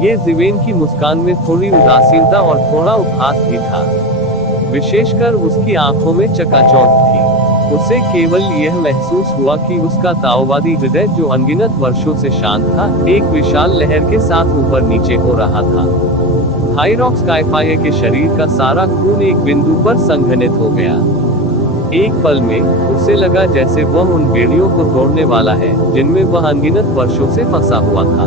ये जिवेन की मुस्कान में थोड़ी उदासीनता और थोड़ा उपहास भी था। विशेषकर उसकी आंखों में चकाचौंध थी। उसे केवल यह महसूस हुआ कि उसका ताओवादी हृदय, जो अनगिनत वर्षों से शांत था, एक विशाल लहर के साथ ऊपर नीचे हो रहा था। हाइरॉक्स काइफायर के शरीर का सारा खून एक बिंदु पर संघनित हो गया। एक पल में उसे लगा जैसे वह उन बेड़ियों को तोड़ने वाला है जिनमें वह अनगिनत वर्षों से फंसा हुआ था।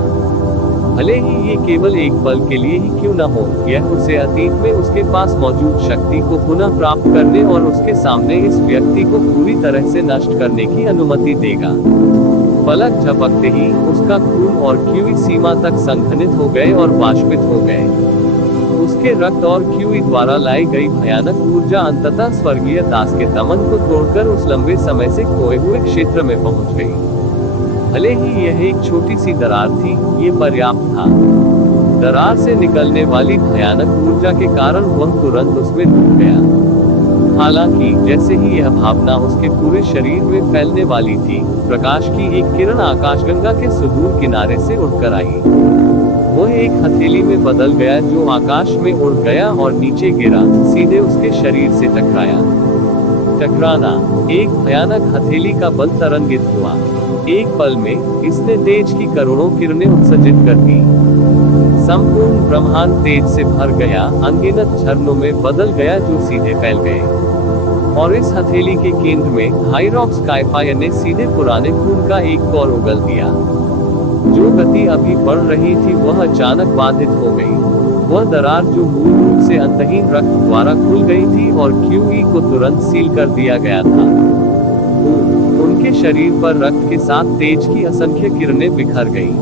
भले ही ये केवल एक पल के लिए ही क्यों न हो, यह उसे अतीत में उसके पास मौजूद शक्ति को पुनः प्राप्त करने और उसके सामने इस व्यक्ति को पूरी तरह से नष्ट करने की अनुमति देगा। पलक झपकते ही उसका खून और क्यूई सीमा तक संघनित हो गए और वाष्पित हो गए। उसके रक्त और क्यूई द्वारा लाई गई भयानक ऊर्जा अंततः स्वर्गीय दास के दमन को तोड़कर उस लंबे समय से खोए हुए क्षेत्र में पहुंच गई। भले ही यह एक छोटी सी दरार थी, ये पर्याप्त था। दरार से निकलने वाली भयानक ऊर्जा के कारण वह तुरंत उसमें डूब गया। हालांकि जैसे ही यह भावना उसके पूरे शरीर में फैलने वाली थी, प्रकाश की एक किरण आकाशगंगा के सुदूर किनारे से उड़कर आई। वह एक हथेली में बदल गया जो आकाश में उड़ गया और नीचे गिरा, सीधे उसके शरीर से टकराया। टकराना, एक भयानक हथेली का बल तरंगित हुआ। एक पल में इसने तेज की करोड़ों किरणें उत्सर्जित कर दी। संपूर्ण ब्रह्मांड तेज से भर गया, अनगिनत झरनों में बदल गया जो सीधे फैल गए। और इस हथेली के केंद्र में हाइरॉक्स काइफायर ने सीधे पुराने खून का एक कौर उगल दिया। जो गति अभी बढ़ रही थी वह अचानक बाधित हो गई। वह दरार जो मूल रूप से अंतहीन रक्त द्वारा खुल गई थी और क्यूई को तुरंत सील कर दिया गया था। उनके शरीर पर रक्त के साथ तेज की असंख्य किरणें बिखर गईं।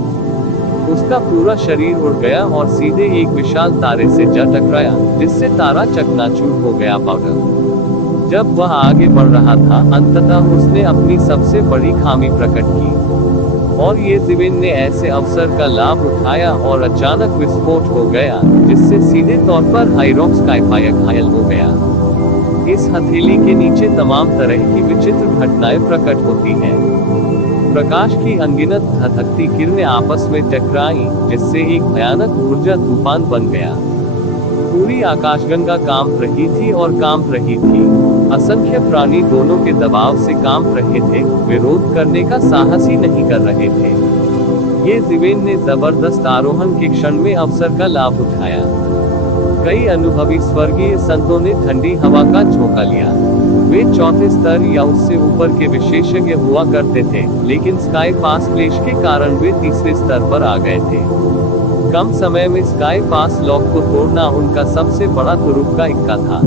उसका पूरा शरीर उड़ गया और सीधे एक विशाल तारे से जा टकराया, जिससे तारा चकनाचूर हो गया। पाउडर जब वह आगे बढ़ रहा था, अंततः उसने अपनी सबसे बड़ी खामी प्रकट की, और ये जिवेन ने ऐसे अवसर का लाभ उठाया और अचानक विस्फोट हो गया, जिससे सीधे तौर पर हाइरॉक्स काइफायर घायल हो गया। इस हथेली के नीचे तमाम तरह की विचित्र घटनाएं प्रकट होती हैं। प्रकाश की अनगिनत धधकती किरणें आपस में टकराईं, जिससे एक भयानक ऊर्जा तूफान बन गया। पूरी आकाशगंगा कांप रही थी और कांप रही थी। असंख्य प्राणी दोनों के दबाव से कांप रहे थे, विरोध करने का साहस ही नहीं कर रहे थे। ये जिवेन ने जबरदस्त आरोहण के क्षण में अवसर का लाभ उठाया। कई अनुभवी स्वर्गीय संतों ने ठंडी हवा का झोंका लिया। वे चौथे स्तर या उससे ऊपर के विशेषज्ञ हुआ करते थे, लेकिन स्काई पास क्लेश के कारण वे तीसरे स्तर पर आ गए थे। कम समय में स्काई पास लॉक को तोड़ना उनका सबसे बड़ा तुरुप का इक्का था।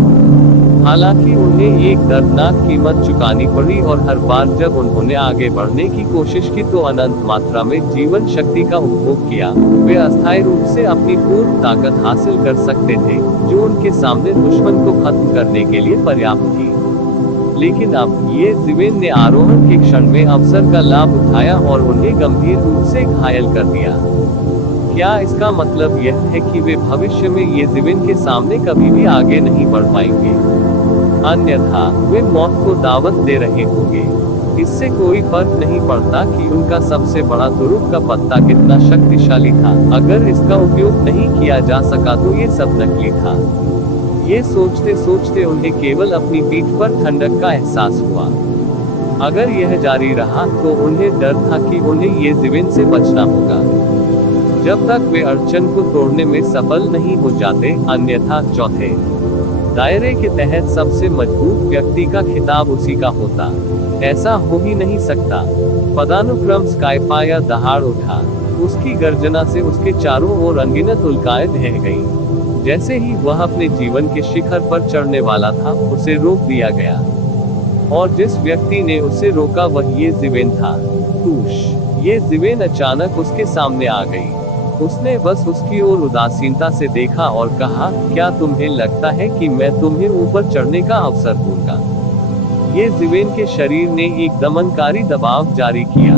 हालांकि उन्हें एक दर्दनाक कीमत चुकानी पड़ी, और हर बार जब उन्होंने आगे बढ़ने की कोशिश की तो अनंत मात्रा में जीवन शक्ति का उपभोग किया। वे अस्थायी रूप से अपनी पूर्ण ताकत हासिल कर सकते थे, जो उनके सामने दुश्मन को खत्म करने के लिए पर्याप्त थी। लेकिन अब ये जिवेन ने आरोहण के क्षण में अवसर का लाभ उठाया और उन्हें गंभीर रूप से घायल कर दिया। क्या इसका मतलब यह है कि वे भविष्य में ये जिवेन के सामने कभी भी आगे नहीं बढ़ पाएंगे? अन्यथा वे मौत को दावत दे रहे होंगे। इससे कोई फर्क नहीं पड़ता कि उनका सबसे बड़ा तुरुप का पत्ता कितना शक्तिशाली था, अगर इसका उपयोग नहीं किया जा सका तो ये सब नकली था। ये सोचते सोचते उन्हें केवल अपनी पीठ पर ठंडक का एहसास हुआ। अगर यह जारी रहा तो उन्हें डर था कि उन्हें ये जीवन से बचना होगा, जब तक वे अड़चन को तोड़ने में सफल नहीं हो जाते, अन्यथा चौथे दायरे के तहत सबसे मजबूत व्यक्ति का खिताब उसी का होता। ऐसा हो ही नहीं सकता। पदानुक्रम स्काईफायर दहाड़ उठा। उसकी गर्जना से उसके चारों ओर अनगिनत उल्काएं ढह गईं। जैसे ही वह अपने जीवन के शिखर पर चढ़ने वाला था, उसे रोक दिया गया। और जिस व्यक्ति ने उसे रोका वह ये जीवेन था। खुश ये जीवेन अचानक उसके सामने आ गई। उसने बस उसकी ओर उदासीनता से देखा और कहा, क्या तुम्हें लगता है कि मैं तुम्हें ऊपर चढ़ने का अवसर दूंगा? ये जीवेन के शरीर ने एक दमनकारी दबाव जारी किया।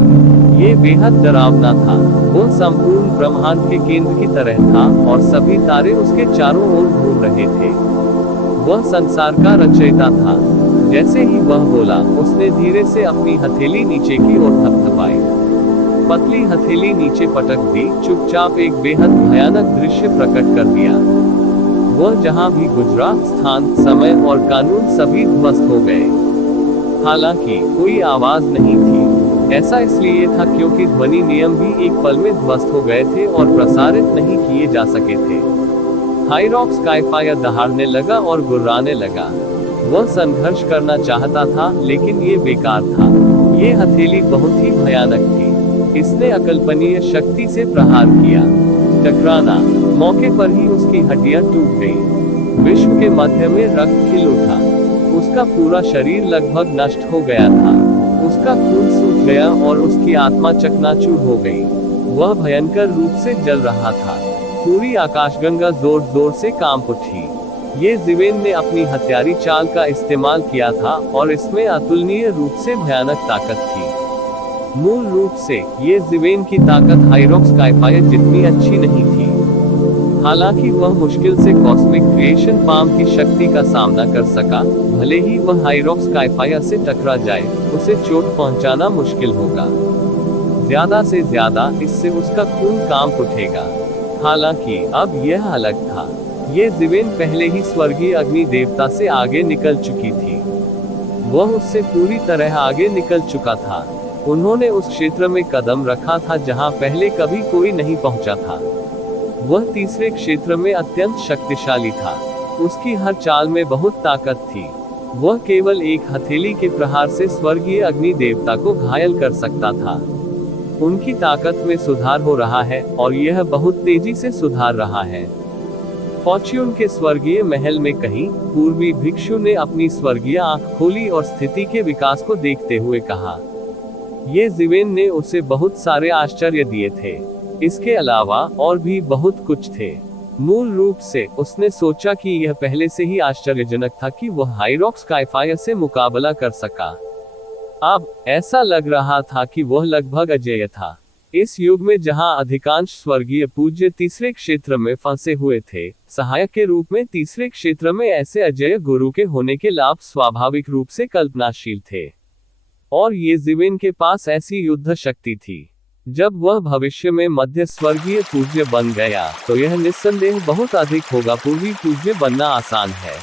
ये बेहद डरावना था। वो संपूर्ण ब्रह्मांड के केंद्र की तरह था और सभी तारे उसके चारों ओर घूम रहे थे। वह संसार का रचयिता था। जैसे ही वह बोला, उसने धीरे से अपनी हथेली नीचे की ओर थपथपाई। पतली हथेली नीचे पटक दी, चुपचाप एक बेहद भयानक दृश्य प्रकट कर दिया। वह जहां भी गुजरा, स्थान, समय और कानून सभी ध्वस्त हो गए। हालांकि कोई आवाज नहीं थी। ऐसा इसलिए था क्योंकि ध्वनि नियम भी एक पल में ध्वस्त हो गए थे और प्रसारित नहीं किए जा सके थे। हाईरॉक स्काईफायर दहाड़ने लगा और गुर्राने लगा। वह संघर्ष करना चाहता था, लेकिन ये बेकार था। ये हथेली बहुत ही भयानक थी। इसने अकल्पनीय शक्ति से प्रहार किया। टकराना, मौके पर ही उसकी हड्डियां टूट गईं। विश्व के मध्य में रक्त खिल उठा। उसका पूरा शरीर लगभग नष्ट हो गया था। उसका खून सूख गया और उसकी आत्मा चकनाचूर हो गई। वह भयंकर रूप से जल रहा था। पूरी आकाशगंगा जोर जोर से कांप उठी। ये जीवेन ने अपनी हत्यारी चाल का इस्तेमाल किया था और इसमें अतुलनीय रूप से भयानक ताकत थी। मूल रूप से ये जीवेन की ताकत हाईरॉक स्काईफायर जितनी अच्छी नहीं थी। हालांकि वह मुश्किल से कॉस्मिक क्रिएशन पाम की शक्ति का सामना कर सका। भले ही वह हाईरॉक स्काईफायर से टकरा जाए, उसे चोट पहुंचाना मुश्किल होगा। ज्यादा से ज्यादा इससे उसका खून कांप उठेगा। हालांकि अब यह अलग था। ये जीवेन पहले ही स्वर्गीय अग्नि देवता से आगे निकल चुकी थी। वह उससे पूरी तरह आगे निकल चुका था। उन्होंने उस क्षेत्र में कदम रखा था जहां पहले कभी कोई नहीं पहुंचा था। वह तीसरे क्षेत्र में अत्यंत शक्तिशाली था। उसकी हर चाल में बहुत ताकत थी। वह केवल एक हथेली के प्रहार से स्वर्गीय अग्नि देवता को घायल कर सकता था। उनकी ताकत में सुधार हो रहा है और यह बहुत तेजी से सुधार रहा है। फॉर्च्यून के स्वर्गीय महल में कहीं पूर्वी भिक्षु ने अपनी स्वर्गीय आंख खोली और स्थिति के विकास को देखते हुए कहा। ये जीवेन ने उसे बहुत सारे आश्चर्य दिए थे। इसके अलावा और भी बहुत कुछ थे। मूल रूप से उसने सोचा कि यह पहले से ही आश्चर्यजनक था कि वह हाईरॉक स्काईफायर से मुकाबला कर सका। अब ऐसा लग रहा था कि वह लगभग अजेय था। इस युग में जहां अधिकांश स्वर्गीय पूज्य तीसरे क्षेत्र में फंसे हुए थे, सहायक के रूप में तीसरे क्षेत्र में ऐसे अजेय गुरु के होने के लाभ स्वाभाविक रूप से कल्पनाशील थे। और ये जीवेन के पास ऐसी युद्ध शक्ति थी। जब वह भविष्य में मध्य स्वर्गीय पूज्य बन गया, तो यह निस्संदेह बहुत अधिक होगा। पूर्वी पूज्य बनना आसान है।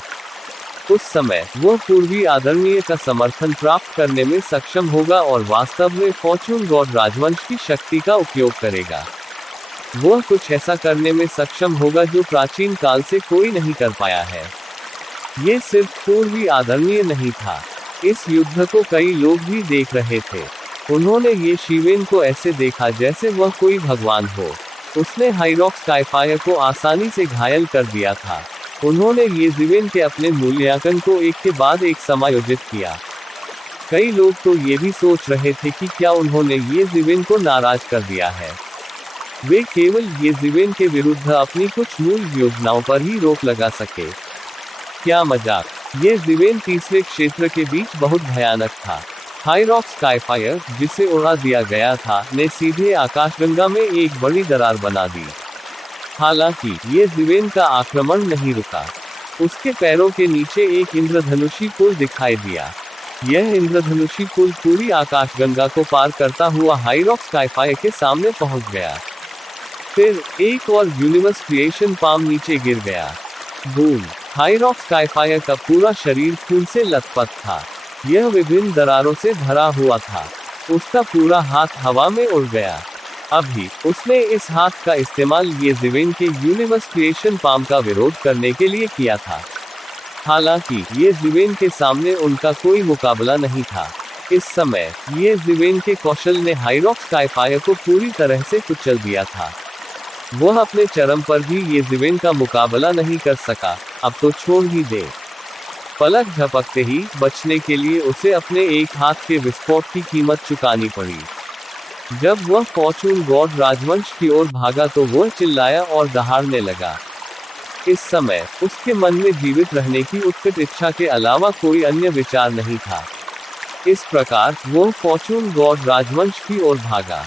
उस समय वह पूर्वी आदरणीय का समर्थन प्राप्त करने में सक्षम होगा और वास्तव में फॉर्च्यून गॉड राजवंश की शक्ति का उपयोग करेगा। वह कुछ ऐसा करने में सक्षम होगा जो प्राचीन काल से कोई नहीं कर पाया है। ये सिर्फ पूर्वी आदरणीय नहीं था। इस युद्ध को कई लोग भी देख रहे थे। उन्होंने ये शिवेन को ऐसे देखा जैसे वह कोई भगवान हो। उसने हाईरॉक स्काईफायर को आसानी से घायल कर दिया था। उन्होंने ये जीवेन के अपने मूल्यांकन को एक के बाद एक समायोजित किया। कई लोग तो ये भी सोच रहे थे कि क्या उन्होंने ये जीवेन को नाराज कर दिया है। वे केवल ये जीवेन के विरुद्ध अपनी कुछ मूल योजनाओं पर ही रोक लगा सके। क्या मजाक। ये जीवेन तीसरे क्षेत्र के बीच बहुत भयानक था। हाईरॉक स्काईफायर, जिसे उड़ा दिया गया था, ने सीधे आकाशगंगा में एक बड़ी दरार बना दी। हालांकि ये जीवेन का आक्रमण नहीं रुका। उसके पैरों के नीचे एक इंद्रधनुषी पुल दिखाई दिया। यह इंद्रधनुषी पुल पूरी आकाशगंगा को पार करता हुआ हाइरॉक्स स्काईफायर के सामने पहुंच गया। फिर एक और यूनिवर्स क्रिएशन पाम नीचे गिर गया। बूम! हाइरॉक्स स्काईफायर का पूरा शरीर खून से लथपथ था। यह विभिन्न दरारों से भरा हुआ था। उसका पूरा हाथ हवा में उड़ गया। अभी उसने इस हाथ का इस्तेमाल ये ज़िवेन के यूनिवर्स क्रिएशन पाम का विरोध करने के लिए किया था। हालांकि ये ज़िवेन के सामने उनका कोई मुकाबला नहीं था। इस समय ये ज़िवेन के कौशल ने हाइरॉक्स स्काईफायर को पूरी तरह से कुचल दिया था। वह अपने चरम पर भी ये ज़िवेन का मुकाबला नहीं कर सका, अब तो छोड़ ही दे। पलक झपकते ही बचने के लिए उसे अपने एक हाथ के विस्फोट की कीमत चुकानी पड़ी। जब वह फॉर्चून गॉड राजवंश की ओर भागा तो वह चिल्लाया और दहाड़ने लगा। इस समय उसके मन में जीवित रहने की उत्कट इच्छा के अलावा कोई अन्य विचार नहीं था। इस प्रकार वह फॉर्चून गॉड राजवंश की ओर भागा।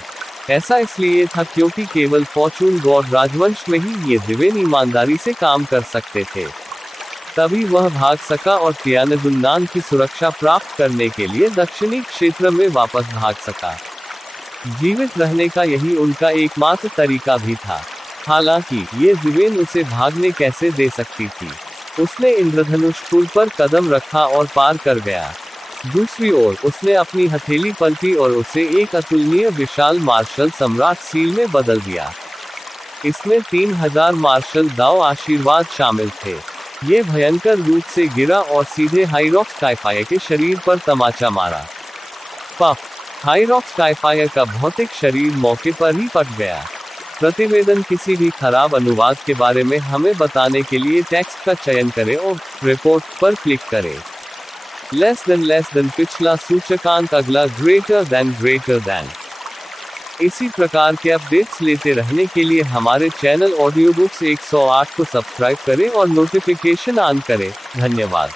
ऐसा इसलिए था क्योंकि केवल फॉर्चून गॉड राजवंश में ही ये ज़िवेन ईमानदारी से काम कर सकते थे। तभी वह भाग सका और तियानदुन्नान की सुरक्षा प्राप्त करने के लिए दक्षिणी क्षेत्र में वापस भाग सका। जीवित रहने का यही उनका एकमात्र तरीका भी था। हालांकि ये ज़िवेन उसे भागने कैसे दे सकती थी। उसने इंद्रधनुष पुल पर कदम रखा और पार कर गया। दूसरी ओर उसने अपनी हथेली पलटी और उसे एक अतुलनीय विशाल मार्शल सम्राट सील में बदल दिया। इसमें 3000 मार्शल दाव आशीर्वाद शामिल थे। ये भयंकर रूप से गिरा और सीधे हाइरॉक्स स्काईफायर के शरीर पर तमाचा मारा। पफ! हाइरॉक्स स्काईफायर का भौतिक शरीर मौके पर ही फट गया। प्रतिवेदन किसी भी खराब अनुवाद के बारे में हमें बताने के लिए टेक्स्ट का चयन करें और रिपोर्ट पर क्लिक करें। लेस देन पिछला सूचकांक, अगला ग्रेटर देन। इसी प्रकार के अपडेट्स लेते रहने के लिए हमारे चैनल ऑडियो बुक्स 108 को सब्सक्राइब करें और नोटिफिकेशन ऑन करें। धन्यवाद।